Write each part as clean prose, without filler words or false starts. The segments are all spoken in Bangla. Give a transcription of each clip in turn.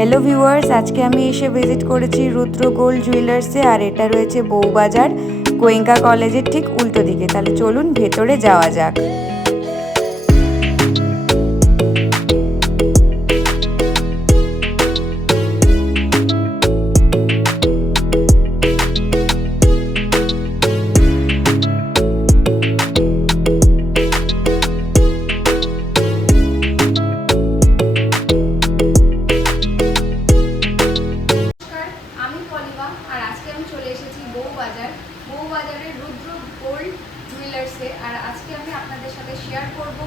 हेलो व्यूअर्स, आज के আমি এসে ভিজিট করেছি রুদ্র গোল্ড জুয়েলার্সে। আর এটা রয়েছে বউবাজার গোয়েঙ্কা কলেজের ঠিক উল্টো দিকে। তাহলে চলুন ভেতরে যাওয়া যাক। বউবাজারের রুদ্র গোল্ড জুয়েলার্সে। আর আজকে আমি আপনাদের সাথে শেয়ার করব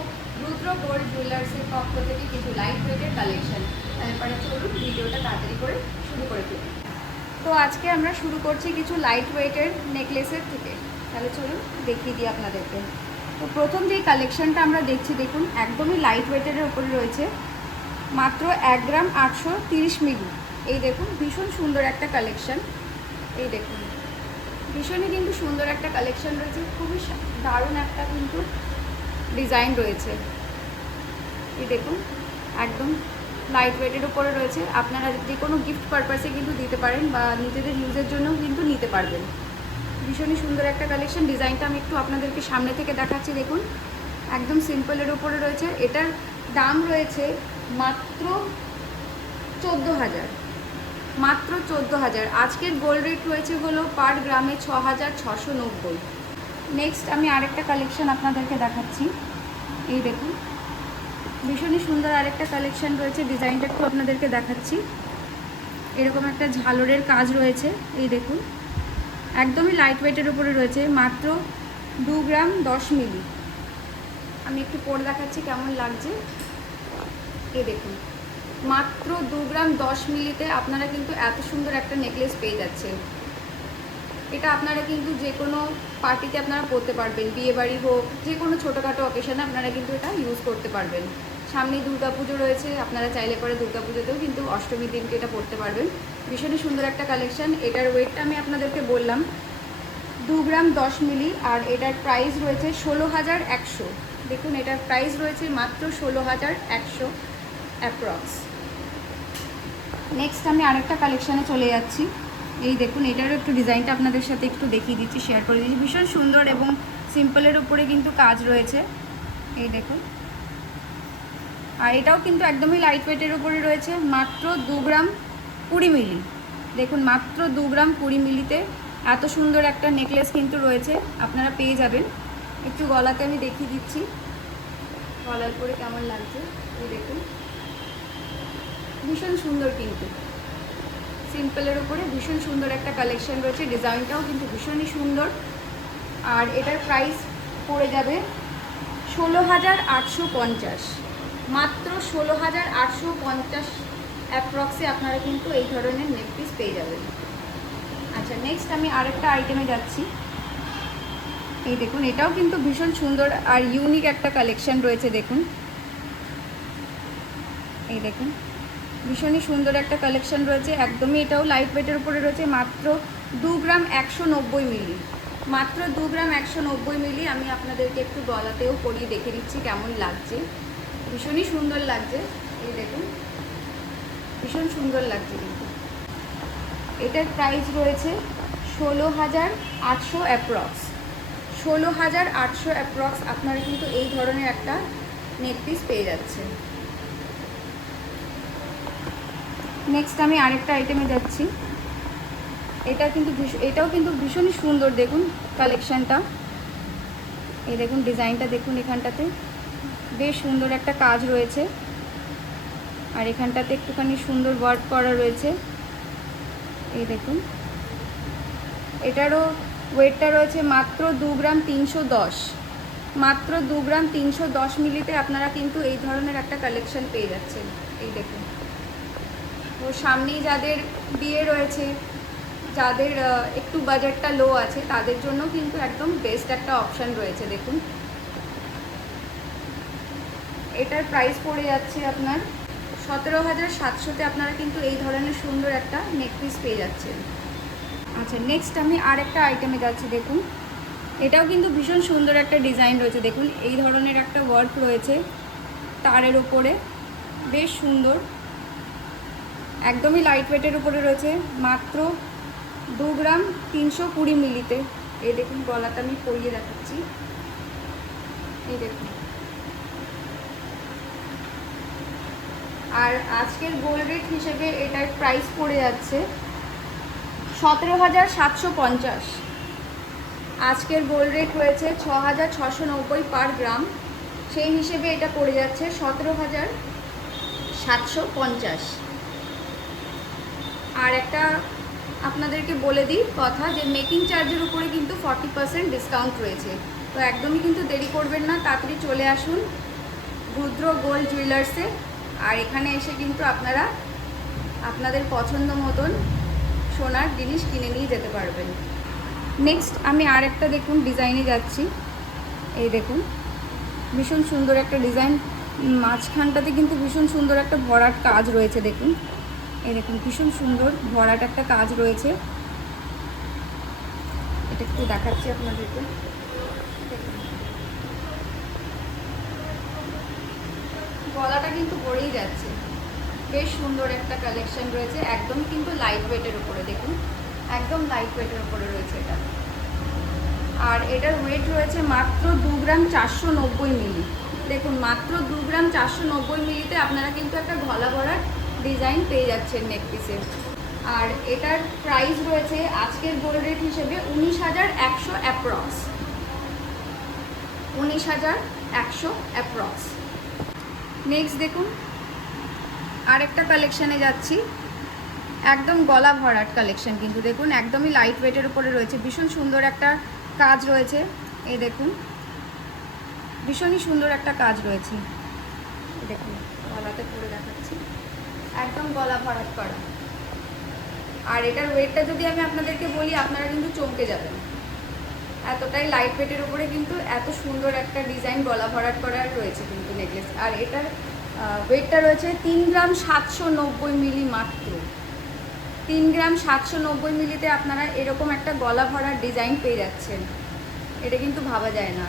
রুদ্র গোল্ড জুয়েলার্সের পক্ষ থেকে কিছু লাইট ওয়েটের কালেকশন। তারপরে চলুন ভিডিওটা তাড়াতাড়ি করে শুরু করে দিই। তো আজকে আমরা শুরু করছি কিছু লাইট ওয়েটের নেকলেসের থেকে। তাহলে চলুন দেখিয়ে দিই আপনাদেরকে। তো প্রথম যেই কালেকশনটা আমরা দেখছি, দেখুন একদমই লাইট ওয়েটের উপরে রয়েছে, মাত্র 1 গ্রাম 830 মিলি। এই দেখুন ভীষণ সুন্দর একটা কালেকশন। এই দেখুন ভীষণই কিন্তু সুন্দর একটা কালেকশন রয়েছে, খুবই দারুণ একটা কিন্তু ডিজাইন রয়েছে। এই দেখুন একদম লাইট ওয়েটের উপরে রয়েছে। আপনারা যে কোনো গিফট পারপাসে কিন্তু দিতে পারেন বা নিজেদের ইউজের জন্যও কিন্তু নিতে পারবেন। ভীষণই সুন্দর একটা কালেকশন। ডিজাইনটা আমি একটু আপনাদেরকে সামনে থেকে দেখাচ্ছি। দেখুন একদম সিম্পলের উপরে রয়েছে। এটার দাম রয়েছে মাত্র 14,000, মাত্র 14,000। আজকের গোল্ড রেট রয়েছে হলো পার গ্রামে 6,690। নেক্সট আমি আরেকটা কালেকশন আপনাদেরকে দেখাচ্ছি। এই দেখুন ভীষণই সুন্দর আরেকটা কালেকশন রয়েছে। ডিজাইনটা একটু আপনাদেরকে দেখাচ্ছি। এরকম একটা ঝালরের কাজ রয়েছে। এই দেখুন একদমই লাইট ওয়েটের উপরে রয়েছে, মাত্র 2 গ্রাম 10 মিলি। আমি একটু পরে দেখাচ্ছি কেমন লাগছে। এই দেখুন মাত্র 2 গ্রাম 10 মিলিতে আপনারা কিন্তু এত সুন্দর একটা নেকলেস পেয়ে যাচ্ছেন। এটা আপনারা কিন্তু যে কোনো পার্টিতে আপনারা পরতে পারবেন, বিয়েবাড়ি হোক, যে কোনো ছোটোখাটো অকেশনে আপনারা কিন্তু এটা ইউজ করতে পারবেন। সামনেই দুর্গাপুজো রয়েছে, আপনারা চাইলে পরে দুর্গাপুজোতেও কিন্তু অষ্টমীর দিনকে এটা পরতে পারবেন। ভীষণই সুন্দর একটা কালেকশন। এটার ওয়েটটা আমি আপনাদেরকে বললাম 2 গ্রাম 10 মিলি। আর এটার প্রাইস রয়েছে 16,100। দেখুন এটার প্রাইস রয়েছে মাত্র 16,100 অ্যাপ্রক্স। নেক্সট আমি আরেকটা কালেকশানে চলে যাচ্ছি। এই দেখুন এটারও একটু ডিজাইনটা আপনাদের সাথে একটু দেখিয়ে দিচ্ছি, শেয়ার করে দিচ্ছি। ভীষণ সুন্দর এবং সিম্পলের উপরে কিন্তু কাজ রয়েছে। এই দেখুন আর এটাও কিন্তু একদমই লাইট ওয়েটের উপরে রয়েছে, মাত্র 2 গ্রাম 20 মিলি। দেখুন মাত্র 2 গ্রাম 20 মিলিতে এত সুন্দর একটা নেকলেস কিন্তু রয়েছে, আপনারা পেয়ে যাবেন। একটু গলাতে আমি দেখিয়ে দিচ্ছি গলার পরে কেমন লাগছে। এই দেখুন ভীষণ সুন্দর, কিন্তু সিম্পলের উপরে ভীষণ সুন্দর একটা কালেকশন রয়েছে। ডিজাইনটাও কিন্তু ভীষণই সুন্দর। আর এটার প্রাইস পড়ে যাবে 16,850, মাত্র 16,850 অ্যাপ্রক্সে আপনারা কিন্তু এই ধরনের নেকপিস পেয়ে যাবেন। আচ্ছা নেক্সট আমি আরেকটা আইটেমে যাচ্ছি। এই দেখুন এটাও কিন্তু ভীষণ সুন্দর আর ইউনিক একটা কালেকশন রয়েছে। দেখুন এই দেখুন ভীষণই সুন্দর একটা কালেকশন রয়েছে, একদমই এটাও লাইট ওয়েটের উপরে রয়েছে, মাত্র 2 গ্রাম 190 মিলি। মাত্র 2 গ্রাম 190 মিলি। আমি আপনাদেরকে একটু গলাতেও পরিয়ে দেখে দিচ্ছি কেমন লাগছে। ভীষণই সুন্দর লাগছে। এই দেখুন ভীষণ সুন্দর লাগছে কিন্তু। এটার প্রাইস রয়েছে 16,800 অ্যাপ্রক্স। 16,800 অ্যাপ্রক্স আপনারা কিন্তু এই ধরনের একটা নেকপিস পেয়ে যাচ্ছেন। নেক্সট আমি আরেকটা আইটেমে যাচ্ছি। এটাও কিন্তু ভীষণই সুন্দর। দেখুন কালেকশানটা, এই দেখুন ডিজাইনটা দেখুন, এখানটাতে বেশ সুন্দর একটা কাজ রয়েছে আর এখানটাতে একটুখানি সুন্দর ওয়ার্ক করা রয়েছে। এই দেখুন এটারও ওয়েটটা রয়েছে মাত্র 2 গ্রাম 310, মাত্র 2 গ্রাম 310 মিলিতে আপনারা কিন্তু এই ধরনের একটা কালেকশন পেয়ে যাচ্ছেন। এই দেখুন তো সামনেই যাদের বিয়ে রয়েছে, যাদের একটু বাজেটটা লো আছে, তাদের জন্য কিন্তু একদম বেস্ট একটা অপশান রয়েছে। দেখুন এটার প্রাইস পড়ে যাচ্ছে আপনার 17,700-তে। আপনারা কিন্তু এই ধরনের সুন্দর একটা নেকপিস পেয়ে যাচ্ছেন। আচ্ছা নেক্সট আমি আরেকটা আইটেমে যাচ্ছি। দেখুন এটাও কিন্তু ভীষণ সুন্দর একটা ডিজাইন রয়েছে। দেখুন এই ধরনের একটা ওয়ার্ক রয়েছে তারের ওপরে, বেশ সুন্দর। একদমই লাইট ওয়েটের উপরে রয়েছে, মাত্র 2 গ্রাম 320 মিলিতে। এই দেখুন গলাটা আমি পরিয়ে দেখাচ্ছি, এই দেখুন। আর আজকের গোল্ড রেট হিসেবে এটার প্রাইস পড়ে যাচ্ছে 17,750। আজকের গোল্ড রেট রয়েছে 6,690 পার গ্রাম, সেই হিসেবে এটা পড়ে যাচ্ছে 17,750। আর একটা আপনাদেরকে বলে দিই কথা, যে মেকিং চার্জের উপরে কিন্তু 40% ডিসকাউন্ট রয়েছে। তো একদমই কিন্তু দেরি করবেন না, তাড়াতাড়ি চলে আসুন রুদ্র গোল্ড জুয়েলার্সে। আর এখানে এসে কিন্তু আপনারা আপনাদের পছন্দ মতন সোনার জিনিস কিনে নিয়ে যেতে পারবেন। নেক্সট আমি আর একটা দেখুন ডিজাইনে যাচ্ছি, এই দেখুন ভীষণ সুন্দর একটা ডিজাইন, মাঝখানটাতে কিন্তু ভীষণ সুন্দর একটা ভরাট কাজ রয়েছে। দেখুন এই দেখুন ভীষণ সুন্দর ভরাট একটা কাজ রয়েছে, এটা একটু দেখাচ্ছি আপনাদেরকে। গলাটা কিন্তু পরেই যাচ্ছে, বেশ সুন্দর একটা কালেকশন রয়েছে, একদম কিন্তু লাইট ওয়েটের উপরে। দেখুন একদম লাইট ওয়েটের উপরে রয়েছে এটা। আর এটার ওয়েট রয়েছে মাত্র 2 গ্রাম 490 মিলি। দেখুন মাত্র 2 গ্রাম 490 মিলিতে আপনারা কিন্তু একটা গলা ভরার ডিজাইন পেয়ে যাচ্ছেন নেক পিসে। আর এটার প্রাইস রয়েছে আজকের গোল্ড রেট হিসেবে 19,100 অ্যাপ্রক্স, 19,100 অ্যাপ্রক্স। নেক্সট দেখুন আরেকটা কালেকশানে যাচ্ছি, একদম গলা ভরাট কালেকশন, কিন্তু দেখুন একদমই লাইট ওয়েটের উপরে রয়েছে, ভীষণ সুন্দর একটা কাজ রয়েছে। এই দেখুন ভীষণই সুন্দর একটা কাজ রয়েছে, দেখুন গলাতে পরে দেখাচ্ছি, একদম গলা ভরাট করা। আর এটার ওয়েটটা যদি আমি আপনাদেরকে বলি, আপনারা কিন্তু চমকে যাবেন, এতটাই লাইট ওয়েটের উপরে কিন্তু এত সুন্দর একটা ডিজাইন গলা ভরাট করার রয়েছে কিন্তু নেকলেস। আর এটার ওয়েটটা রয়েছে 3 গ্রাম 790 মিলি, মাত্র 3 গ্রাম 790 মিলিতে আপনারা এরকম একটা গলা ভরার ডিজাইন পেয়ে যাচ্ছেন, এটা কিন্তু ভাবা যায় না।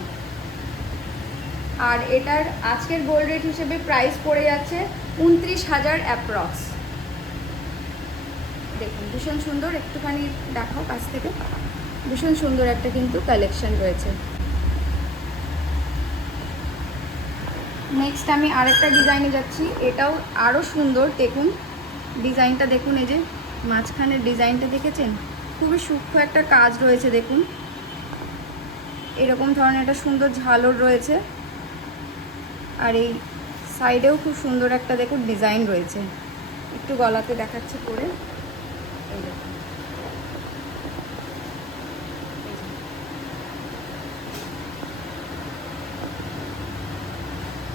আর এটার আজকের গোল্ড রেট হিসেবে প্রাইস পড়ে যাচ্ছে 29,000 অ্যাপ্রক্স। দেখুন ভীষণ সুন্দর, একটুখানি দেখাও কাছ থেকে, ভীষণ সুন্দর একটা কিন্তু কালেকশন রয়েছে। নেক্সট আমি আরেকটা ডিজাইনে যাচ্ছি, এটাও আরও সুন্দর। দেখুন ডিজাইনটা দেখুন, এই যে মাঝখানের ডিজাইনটা দেখেছেন, খুবই সূক্ষ্ম একটা কাজ রয়েছে। দেখুন এরকম ধরনের একটা সুন্দর ঝালর রয়েছে, আর এই সাইডেও খুব সুন্দর একটা দেখুন ডিজাইন রয়েছে। একটু গলাতে দেখাচ্ছি পরে, এই দেখুন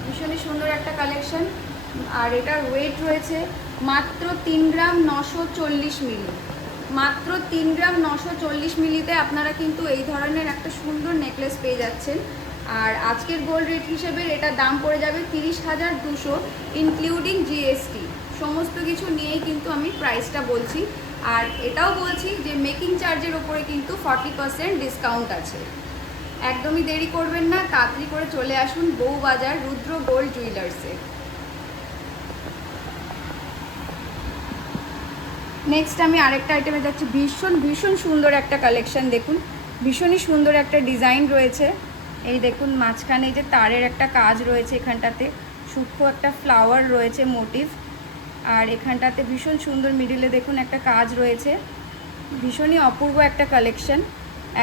ভীষণই সুন্দর একটা কালেকশন। আর এটার ওয়েট রয়েছে মাত্র 3 গ্রাম 940 মিলি, মাত্র 3 গ্রাম 940 মিলিতে আপনারা কিন্তু এই ধরনের একটা সুন্দর নেকলেস পেয়ে যাচ্ছেন। আর আজকের গোল্ড রেট হিসেবে এটার দাম পড়ে যাবে 30,200 ইনক্লুডিং জিএসটি, সমস্ত কিছু নিয়েই কিন্তু আমি প্রাইসটা বলছি। আর এটাও বলছি যে মেকিং চার্জের ওপরে কিন্তু 40% ডিসকাউন্ট আছে। একদমই দেরি করবেন না, তাড়াতাড়ি করে চলে আসুন বউবাজার রুদ্র গোল্ড জুয়েলার্সে। নেক্সট আমি আরেকটা আইটেমে যাচ্ছি, ভীষণ সুন্দর একটা কালেকশন। দেখুন ভীষণই সুন্দর একটা ডিজাইন রয়েছে, এই দেখুন মাঝখানে যে তারের একটা কাজ রয়েছে, এখানটাতে সূক্ষ্ম একটা ফ্লাওয়ার রয়েছে মোটিভ, আর এখানটাতে ভীষণ সুন্দর মিডিলে দেখুন একটা কাজ রয়েছে, ভীষণই অপূর্ব একটা কালেকশন,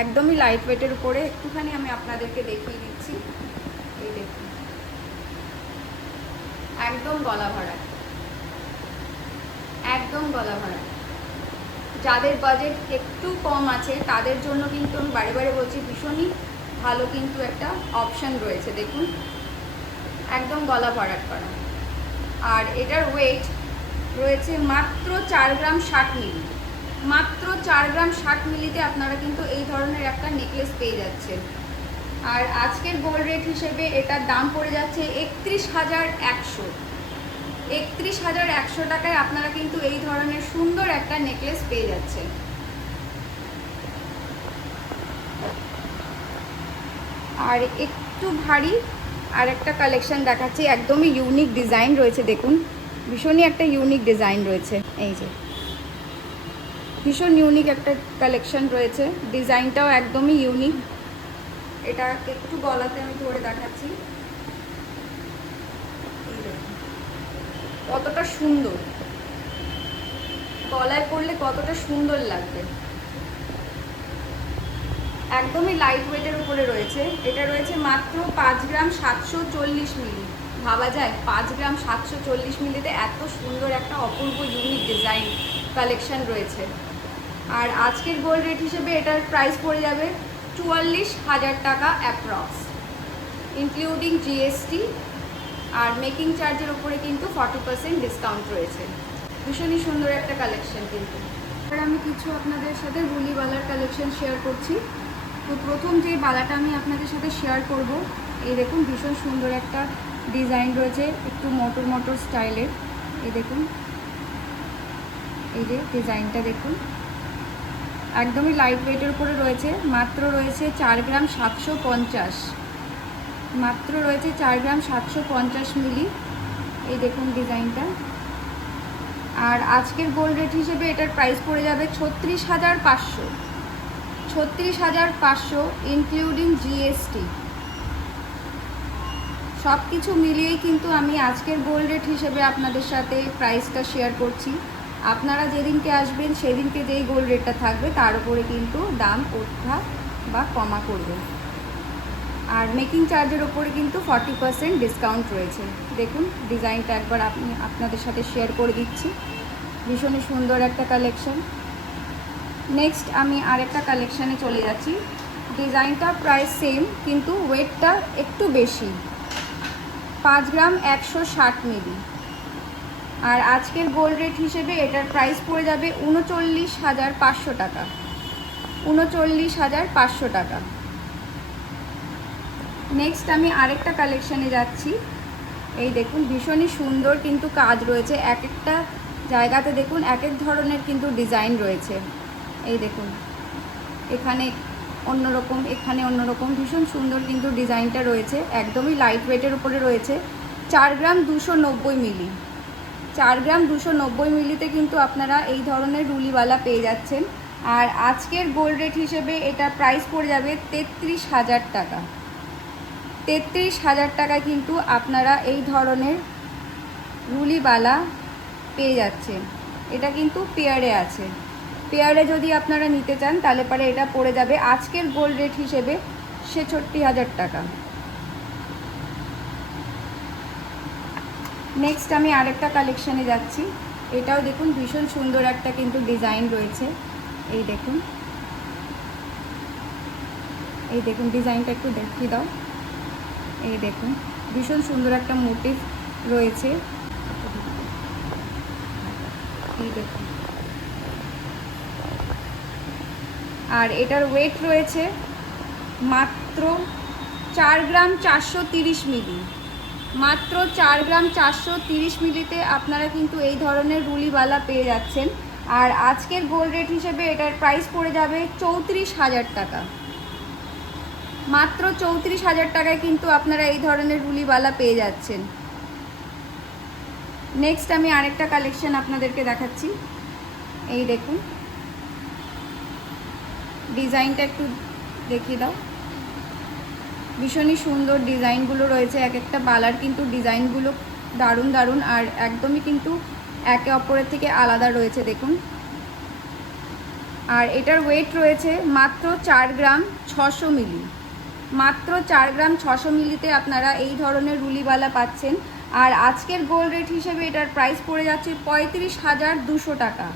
একদমই লাইট ওয়েটের উপরে। একটুখানি আমি আপনাদেরকে দেখিয়ে দিচ্ছি, এই দেখুন একদম গলা ভরা, একদম গলা ভরা। যাদের বাজেট একটু কম আছে তাদের জন্য কিন্তু আমি বারে বারে বলছি, ভীষণই ভালো কিন্তু একটা অপশান রয়েছে। দেখুন একদম গলা ভরাট করা। আর এটার ওয়েট রয়েছে মাত্র 4 গ্রাম 60 মিলি, মাত্র 4 গ্রাম 60 মিলিতে আপনারা কিন্তু এই ধরনের একটা নেকলেস পেয়ে যাচ্ছেন। আর আজকের গোল্ড রেট হিসেবে এটার দাম পড়ে যাচ্ছে 31,100, 31,100 টাকায় আপনারা কিন্তু এই ধরনের সুন্দর একটা নেকলেস পেয়ে যাচ্ছেন। আর একটু ভারী আর একটা কালেকশন দেখাচ্ছি, একদমই ইউনিক ডিজাইন রয়েছে। দেখুন ভীষণই একটা ইউনিক ডিজাইন রয়েছে। এই যে ভীষণ ইউনিক একটা কালেকশন রয়েছে, ডিজাইনটাও একদমই ইউনিক। এটা একটু গলাতে আমি ধরে দেখাচ্ছি, কতটা সুন্দর, গলায় পরলে কতটা সুন্দর লাগবে। একদমই লাইট ওয়েটের উপরে রয়েছে। এটা রয়েছে মাত্র 5 গ্রাম 740 মিলি। ভাবা যায় 5 গ্রাম 740 মিলিতে এত সুন্দর একটা অপূর্ব ইউনিক ডিজাইন কালেকশন রয়েছে। আর আজকের গোল্ড রেট হিসেবে এটার প্রাইস পড়ে যাবে 44,000 টাকা approx, including GST are making চার্জের উপরে কিন্তু 40% ডিসকাউন্ট রয়েছে। ভীষণই সুন্দর একটা কালেকশন কিন্তু। আর আমি কিছু আপনাদের সাথে রুলিওয়ালার কালেকশন শেয়ার করছি। তো প্রথম যে বালাটা আমি আপনাদের সাথে শেয়ার করব, এই দেখুন ভীষণ সুন্দর একটা ডিজাইন রয়েছে, একটু মোটর মোটর স্টাইলের। এই দেখুন, এই যে ডিজাইনটা দেখুন, একদমই লাইট ওয়েটের উপরে রয়েছে। মাত্র রয়েছে 4 গ্রাম 750, মাত্র রয়েছে 4 গ্রাম 750 মিলি। এই দেখুন ডিজাইনটা। আর আজকের গোল্ড রেট হিসেবে এটার প্রাইস পড়ে যাবে 36,500, 36,500 ইনক্লুডিং জিএসটি। সব কিছু মিলিয়েই কিন্তু আমি আজকের গোল্ড রেট হিসেবে আপনাদের সাথে প্রাইসটা শেয়ার করছি। আপনারা যেদিনকে আসবেন সেদিনকে যেই গোল্ড রেটটা থাকবে তার উপরে কিন্তু দাম ওঠা বা কমা করবে। আর মেকিং চার্জের ওপরে কিন্তু 40% ডিসকাউন্ট রয়েছে। দেখুন ডিজাইনটা একবার আপনাদের সাথে শেয়ার করে দিচ্ছি। ভীষণই সুন্দর একটা কালেকশন। নেক্সট আমি আরেকটা কালেকশানে চলে যাচ্ছি। ডিজাইনটা প্রায় সেম কিন্তু ওয়েটটা একটু বেশি, 5 গ্রাম 160 মিলি। আর আজকের গোল্ড রেট হিসেবে এটার প্রাইস পড়ে যাবে 39,500 টাকা, 39,500 টাকা। নেক্সট আমি আরেকটা কালেকশানে যাচ্ছি। এই দেখুন ভীষণই সুন্দর কিন্তু কাজ রয়েছে, এক একটা জায়গাতে দেখুন এক এক ধরনের কিন্তু ডিজাইন রয়েছে। এই দেখুন এখানে অন্যরকম, এখানে অন্যরকম, ভীষণ সুন্দর কিন্তু ডিজাইনটা রয়েছে। একদমই লাইট ওয়েটের উপরে রয়েছে। 4 গ্রাম 290 মিলি, 4 গ্রাম 290 মিলিতে কিন্তু আপনারা এই ধরনের রুলিওয়ালা পেয়ে যাচ্ছেন। আর আজকের গোল্ড রেট হিসেবে এটা প্রাইস পড়ে যাবে 33,000 টাকা, 33,000 টাকা কিন্তু আপনারা এই ধরনের রুলিওয়ালা পেয়ে যাচ্ছেন। এটা কিন্তু পেয়ারে আছে, পেয়ারে যদি আপনারা নিতে চান তাহলে পরে এটা পড়ে যাবে আজকের গোল্ড রেট হিসেবে 66,000 টাকা। নেক্সট আমি আরেকটা কালেকশানে যাচ্ছি। এটাও দেখুন ভীষণ সুন্দর একটা কিন্তু ডিজাইন রয়েছে। এই দেখুন, এই দেখুন ডিজাইনটা একটু দেখিয়ে দাও। এই দেখুন ভীষণ সুন্দর একটা মোটিভ রয়েছে। এই দেখুন, আর এটার ওয়েট রয়েছে মাত্র 4 গ্রাম 430 মিলি, মাত্র 4 গ্রাম 430 মিলিতে আপনারা কিন্তু এই ধরনের রুলিওয়ালা পেয়ে যাচ্ছেন। আর আজকের গোল্ড রেট হিসেবে এটার প্রাইস পড়ে যাবে 34,000 টাকা, মাত্র 34,000 টাকায় কিন্তু আপনারা এই ধরনের রুলিওয়ালা পেয়ে যাচ্ছেন। নেক্সট আমি আরেকটা কালেকশন আপনাদেরকে দেখাচ্ছি। এই দেখুন ডিজাইনটা একটু দেখিয়ে দাও। ভীষণই সুন্দর ডিজাইনগুলো রয়েছে, এক একটা বালার কিন্তু ডিজাইনগুলো দারুণ দারুণ আর একদমই কিন্তু একে অপরের থেকে আলাদা রয়েছে দেখুন। আর এটার ওয়েট রয়েছে মাত্র 4 গ্রাম 600 মিলি, মাত্র 4 গ্রাম 600 মিলিতে আপনারা এই ধরনের রুলিওয়ালা পাচ্ছেন। আর আজকের গোল্ড রেট হিসেবে এটার প্রাইস পড়ে যাচ্ছে 35,200 টাকা,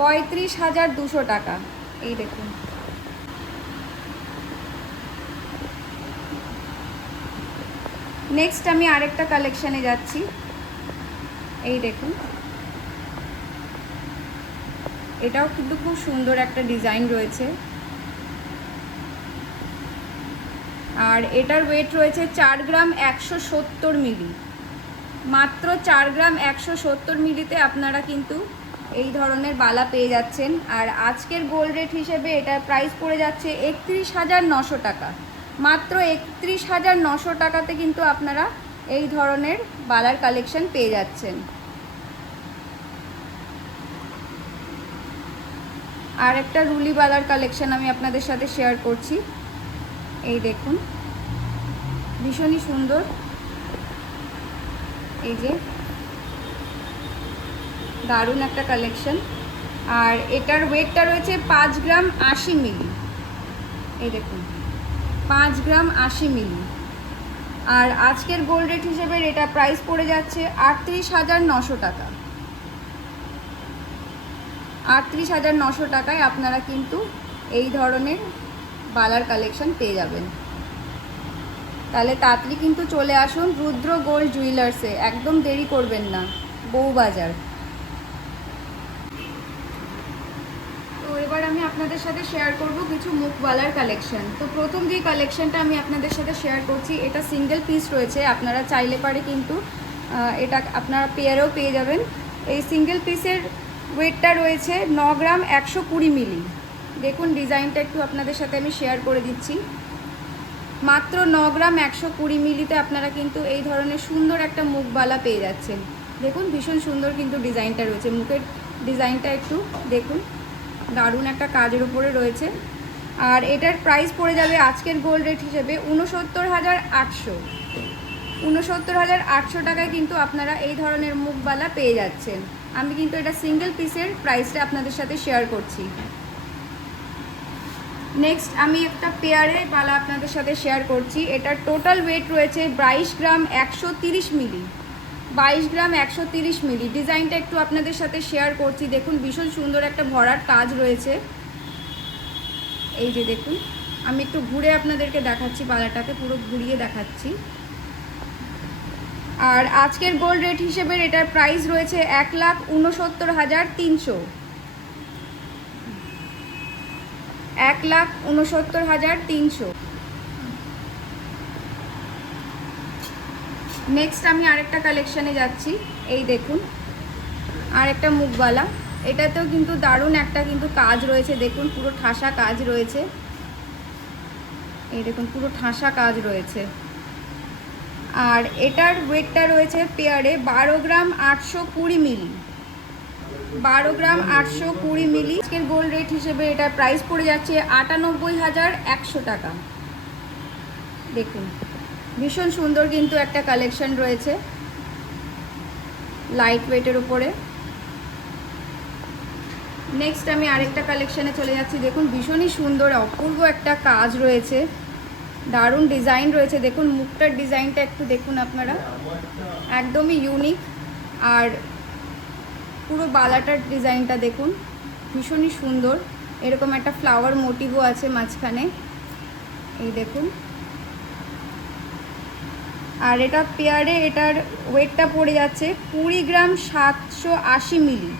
35,200 টাকা। এই দেখুন, নেক্সট আমি আরেকটা কালেকশানে যাচ্ছি। এই দেখুন এটাও কিন্তু খুব সুন্দর একটা ডিজাইন রয়েছে। আর এটার ওয়েট রয়েছে 4 গ্রাম 170 মিলি, মাত্র 4 গ্রাম 170 মিলিতে আপনারা কিন্তু এই ধরনের বালা পেয়ে যাচ্ছেন। আর আজকের গোল্ড রেট হিসেবে এটার প্রাইস পড়ে যাচ্ছে 31,900 টাকা, মাত্র 31,900 টাকাতে কিন্তু আপনারা এই ধরনের বালার কালেকশন পেয়ে যাচ্ছেন। আর একটা রুলি বালার কালেকশন আমি আপনাদের সাথে শেয়ার করছি। এই দেখুন, ভীষণই সুন্দর। এই যে দারুণ একটা কালেকশন। আর এটার ওয়েটটা রয়েছে 5 গ্রাম 80 মিলি। এই দেখুন 5 গ্রাম 80 মিলি। আর আজকের গোল্ড রেট হিসেবে এটা প্রাইস পড়ে যাচ্ছে 38,900 টাকা। 38,900 টাকায় আপনারা কিন্তু এই ধরনের বালার কালেকশন পেয়ে যাবেন। তাহলে তাড়াতাড়ি কিন্তু চলে আসুন রুদ্র গোল্ড জুয়েলার্সে, একদম দেরি করবেন না, বউবাজার। তো এবার আমি আপনাদের সাথে শেয়ার করব কিছু মুখবালার কালেকশন। তো প্রথম যে কালেকশনটা আমি আপনাদের সাথে শেয়ার করছি, এটা সিঙ্গেল পিস রয়েছে। আপনারা চাইলে পারে কিন্তু এটা আপনারা পেয়ারেও পেয়ে যাবেন। এই সিঙ্গেল পিসের ওয়েটটা রয়েছে 9 গ্রাম 120 মিলি। দেখুন ডিজাইনটা একটু আপনাদের সাথে আমি শেয়ার করে দিচ্ছি। মাত্র 9 গ্রাম 120 মিলিতে আপনারা কিন্তু এই ধরনের সুন্দর একটা মুখবালা পেয়ে যাচ্ছেন। দেখুন ভীষণ সুন্দর কিন্তু ডিজাইনটা রয়েছে। মুখের ডিজাইনটা একটু দেখুন, দারুণ একটা কাজের উপরে রয়েছে। আর এটার প্রাইস পড়ে যাবে আজকের গোল্ড রেট হিসেবে 69,800। 69,800 টাকায় কিন্তু আপনারা এই ধরনের মুখবালা পেয়ে যাচ্ছেন। আমি কিন্তু এটা সিঙ্গেল পিসের প্রাইসটা আপনাদের সাথে শেয়ার করছি। নেক্সট আমি একটা পেয়ারের বালা আপনাদের সাথে শেয়ার করছি। এটার টোটাল ওয়েট রয়েছে 22 গ্রাম 130 মিলি। 22 গ্রাম 130 মিলি। ডিজাইনটা একটু আপনাদের সাথে শেয়ার করছি। দেখুন ভীষণ সুন্দর একটা ভরাট কাজ রয়েছে। এই যে দেখুন, আমি একটু ঘুরে আপনাদেরকে দেখাচ্ছি, বালাটাকে পুরো ঘুরিয়ে দেখাচ্ছি। আর আজকের গোল্ড রেট হিসেবে এটার প্রাইস রয়েছে 1,69,300। 1,69,300। নেক্সট আমি আরেকটা কালেকশানে যাচ্ছি। এই দেখুন আরেকটা মুখবালা। এটাতেও কিন্তু দারুণ একটা কিন্তু কাজ রয়েছে। দেখুন পুরো ঠাসা কাজ রয়েছে। এই দেখুন পুরো ঠাসা কাজ রয়েছে। আর এটার ওয়েটটা রয়েছে পেয়ারে 12 গ্রাম 820 মিলি। 12 গ্রাম 820 মিলি। আজকের গোল্ড রেট হিসেবে এটার প্রাইস পড়ে যাচ্ছে 98,100 টাকা। দেখুন ভীষণ সুন্দর কিন্তু একটা কালেকশন রয়েছে লাইট ওয়েটের উপরে। নেক্সট আমি আরেকটা কালেকশানে চলে যাচ্ছি। দেখুন ভীষণই সুন্দর অপূর্ব একটা কাজ রয়েছে, দারুণ ডিজাইন রয়েছে। দেখুন মুখটার ডিজাইনটা একটু দেখুন আপনারা, একদমই ইউনিক। আর পুরো বালাটার ডিজাইনটা দেখুন ভীষণই সুন্দর। এরকম একটা ফ্লাওয়ার মোটিভও আছে মাঝখানে। এই দেখুন। আর এটা পেয়ারে এটার ওয়েটটা পড়ে যাচ্ছে 20 গ্রাম 780 মিলি।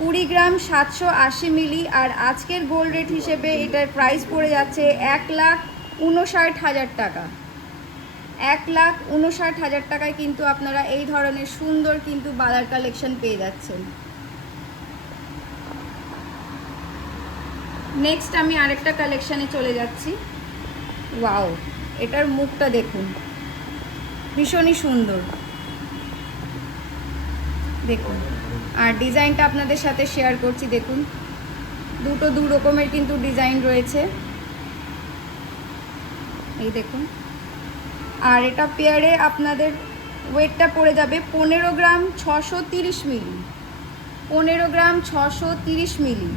20 গ্রাম 780 মিলি। আর আজকের গোল্ড রেট হিসেবে এটার প্রাইস পড়ে যাচ্ছে 1,59,000 টাকা। 1,59,000 টাকায় কিন্তু আপনারা এই ধরনের সুন্দর কিন্তু বালার কালেকশন পেয়ে যাচ্ছেন। নেক্সট আমি আরেকটা কালেকশানে চলে যাচ্ছি। ওয়াও, এটার মুখটা দেখুন ভীষণই সুন্দর। দেখুন আর ডিজাইনটা আপনাদের সাথে শেয়ার করছি। দেখুন দু রকমের কিন্তু ডিজাইন রয়েছে। এই দেখুন। আর এটা পেয়ারে আপনাদের ওয়েটটা পড়ে যাবে 15 গ্রাম 630 মিলি। 15 গ্রাম 630 মিলি।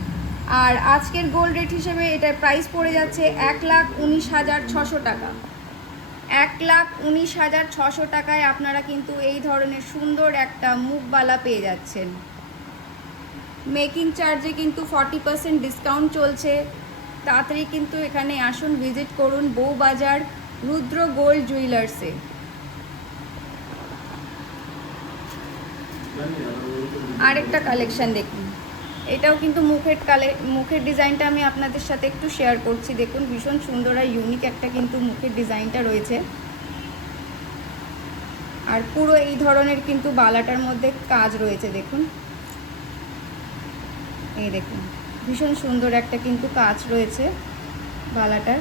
আর আজকের গোল্ড রেট হিসেবে এটার প্রাইস পড়ে যাচ্ছে 1,19,600 টাকা। 1,19,600 টাকায় আপনারা কিন্তু এই ধরনের সুন্দর একটা মুখবালা পেয়ে যাচ্ছেন। মেকিং চার্জে কিন্তু 40% ডিসকাউন্ট চলছে। তাড়াতাড়ি কিন্তু এখানে আসুন, ভিজিট করুন বউবাজার রুদ্র গোল্ড জুয়েলার্সে। আরেকটা কালেকশন দেখুন, এটাও কিন্তু মুখের ডিজাইনটা আমি আপনাদের সাথে একটু শেয়ার করছি। দেখুন ভীষণ সুন্দর আর ইউনিক একটা কিন্তু মুখের ডিজাইনটা রয়েছে। আর পুরো এই ধরনের কিন্তু বালাটার মধ্যে কাজ রয়েছে। দেখুন এই দেখুন ভীষণ সুন্দর একটা কিন্তু কাজ রয়েছে বালাটার।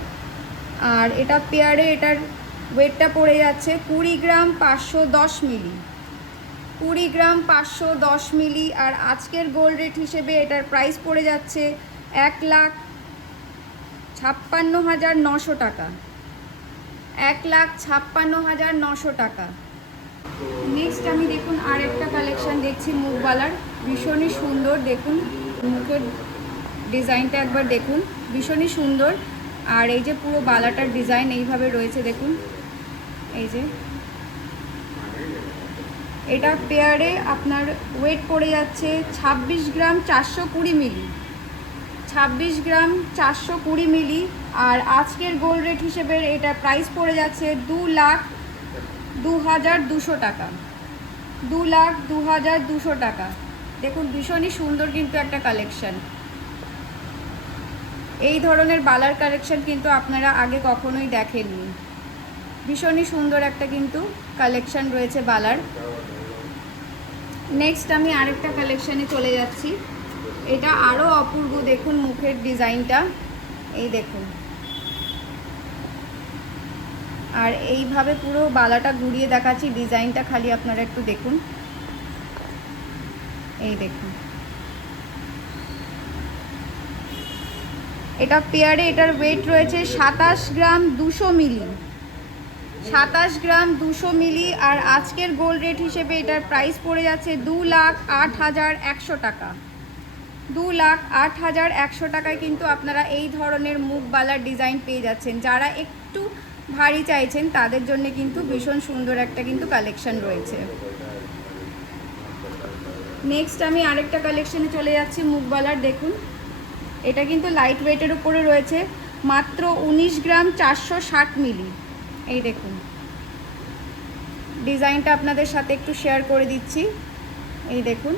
আর এটা পেয়ারে এটার ওয়েটটা পড়ে যাচ্ছে 20 গ্রাম 510 মিলি, 20 গ্রাম 510 মিলি। আর আজকের গোল্ড রেট হিসেবে এটার প্রাইস পড়ে যাচ্ছে 1,56,900 টাকা, 1,56,900 টাকা। নেক্সট আমি দেখুন আরেকটা কালেকশান দেখছি মুখবালার, ভীষণই সুন্দর। দেখুন মুখের ডিজাইনটা একবার দেখুন, ভীষণই সুন্দর। আর এই যে পুরো বালাটার ডিজাইন এইভাবে রয়েছে দেখুন। এই যে এটা পেয়ারে আপনার ওয়েট পড়ে যাচ্ছে 26 গ্রাম 420 মিলি, 26 গ্রাম 420 মিলি। আর আজকের গোল্ড রেট হিসেবে এটা প্রাইস পড়ে যাচ্ছে 2,02,200 টাকা, 2,02,200 টাকা। দেখুন ভীষণই সুন্দর কিন্তু একটা কালেকশন। এই ধরনের বালার কালেকশন কিন্তু আপনারা আগে কখনোই দেখেননি। ভীষণই সুন্দর একটা কিন্তু কালেকশন রয়েছে বালার। নেক্সট আমি আরেকটা কালেকশানে চলে যাচ্ছি, এটা আরও অপূর্ব। দেখুন মুখের ডিজাইনটা, এই দেখুন। আর এইভাবে পুরো বালাটা ঘুরিয়ে দেখাচ্ছি, ডিজাইনটা খালি আপনারা একটু দেখুন। এই দেখুন এটা পেয়ারে, এটার ওয়েট রয়েছে 27 গ্রাম 200 মিলি, 27 গ্রাম 200 মিলি। আর আজকের গোল্ড রেট হিসেবে এটার প্রাইস পড়ে যাচ্ছে 2,08,100 টাকা, 2,08,100 টাকায় কিন্তু আপনারা এই ধরনের মুখবালার ডিজাইন পেয়ে যাচ্ছেন। যারা একটু ভারী চাইছেন তাদের জন্য কিন্তু ভীষণ সুন্দর একটা কিন্তু কালেকশন রয়েছে। নেক্সট আমি আরেকটা কালেকশনে চলে যাচ্ছি মুখবালার। দেখুন এটা কিন্তু লাইট ওয়েটের উপরে রয়েছে, মাত্র 19 গ্রাম 460 মিলি। এই দেখুন ডিজাইনটা আপনাদের সাথে একটু শেয়ার করে দিচ্ছি। এই দেখুন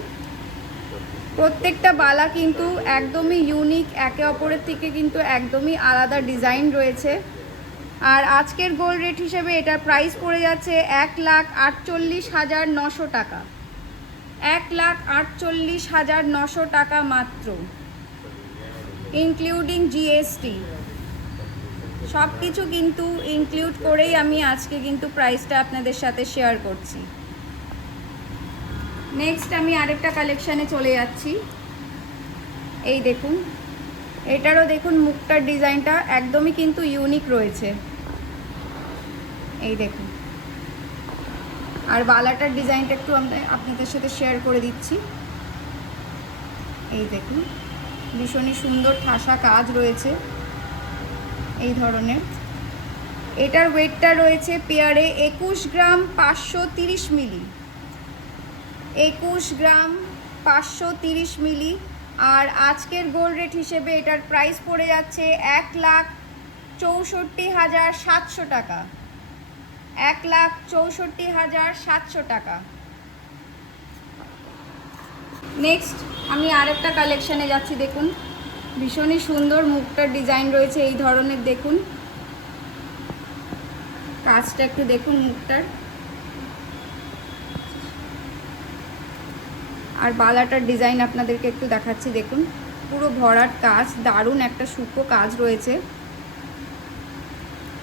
প্রত্যেকটা বালা কিন্তু একদমই ইউনিক, একে অপরের থেকে কিন্তু একদমই আলাদা ডিজাইন রয়েছে। আর আজকের গোল্ড রেট হিসেবে এটার প্রাইস পড়ে যাচ্ছে 1,48,900 টাকা, 1,48,900 টাকা মাত্র, ইনক্লুডিং জিএসটি। সব কিছু কিন্তু ইনক্লুড করেই আমি আজকে কিন্তু প্রাইসটা আপনাদের সাথে শেয়ার করছি। নেক্সট আমি আরেকটা কালেকশানে চলে যাচ্ছি। এই দেখুন এটারও দেখুন মুখটার ডিজাইনটা একদমই কিন্তু ইউনিক রয়েছে। এই দেখুন আর বালাটার ডিজাইনটা একটু আপনাদের সাথে শেয়ার করে দিচ্ছি। এই দেখুন ভীষণই সুন্দর ঠাসা কাজ রয়েছে এই ধরনের। এটার ওয়েটটা রয়েছে পেয়ারে 21 গ্রাম 530 মিলি, 21 গ্রাম 530 মিলি। আর আজকের গোল্ড রেট হিসেবে এটার প্রাইস পড়ে যাচ্ছে 1,64,700 টাকা, 1,64,700 টাকা। নেক্সট আমি আরেকটা কালেকশানে যাচ্ছি। দেখুন ভীষণই সুন্দর মুখটার ডিজাইন রয়েছে এই ধরনের। দেখুন কাজটা একটু দেখুন মুখটার। আর বালাটার ডিজাইন আপনাদেরকে একটু দেখাচ্ছি। দেখুন পুরো ভরাট কাজ, দারুণ একটা সূক্ষ্ম কাজ রয়েছে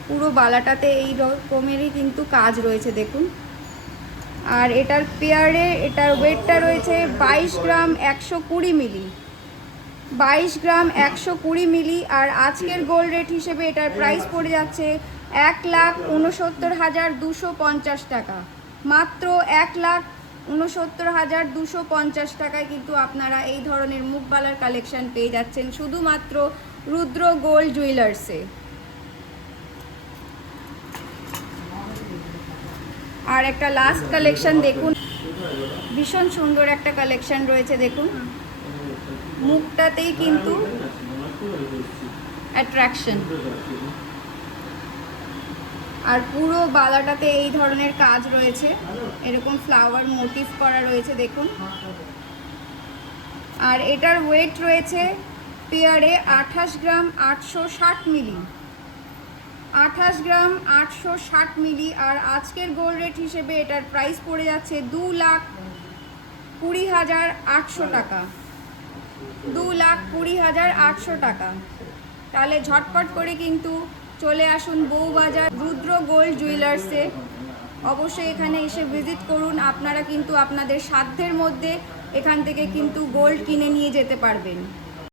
পুরো বালাটাতে, এই রকমেরই কিন্তু কাজ রয়েছে দেখুন। আর এটার পেয়ারে এটার ওয়েটটা রয়েছে 22 গ্রাম 120 মিলি, 22 গ্রাম 120 মিলি। আর আজকের গোল্ড রেট হিসেবে এটার প্রাইস পড়ে যাচ্ছে 1,69,250 টাকা, মাত্র 1,69,250 টাকায় কিন্তু আপনারা এই ধরনের মুখবালার কালেকশন পেয়ে যাচ্ছেন শুধুমাত্র রুদ্র গোল্ড জুয়েলার্সে। আর একটা লাস্ট কালেকশন দেখুন, ভীষণ সুন্দর একটা কালেকশন রয়েছে দেখুন। মুখটাতেই কিন্তু অ্যাট্রাকশন, আর পুরো বালাটাতে এই ধরনের কাজ রয়েছে, এরকম ফ্লাওয়ার মোটিভ করা রয়েছে দেখুন। আর এটার ওয়েট রয়েছে পেয়ারে 28 গ্রাম 860 মিলি, 28 গ্রাম 860 মিলি। আর আজকের গোল্ড রেট হিসেবে এটার প্রাইস পড়ে যাচ্ছে 2,20,800 টাকা, 2,20,800 টাকা। তাহলে ঝটপট করে কিন্তু চলে আসুন বউবাজার রুদ্র গোল্ড জুয়েলার্সে। অবশ্যই এখানে এসে ভিজিট করুন। আপনারা কিন্তু আপনাদের সাধ্যের মধ্যে এখান থেকে কিন্তু গোল্ড কিনে নিয়ে যেতে পারবেন।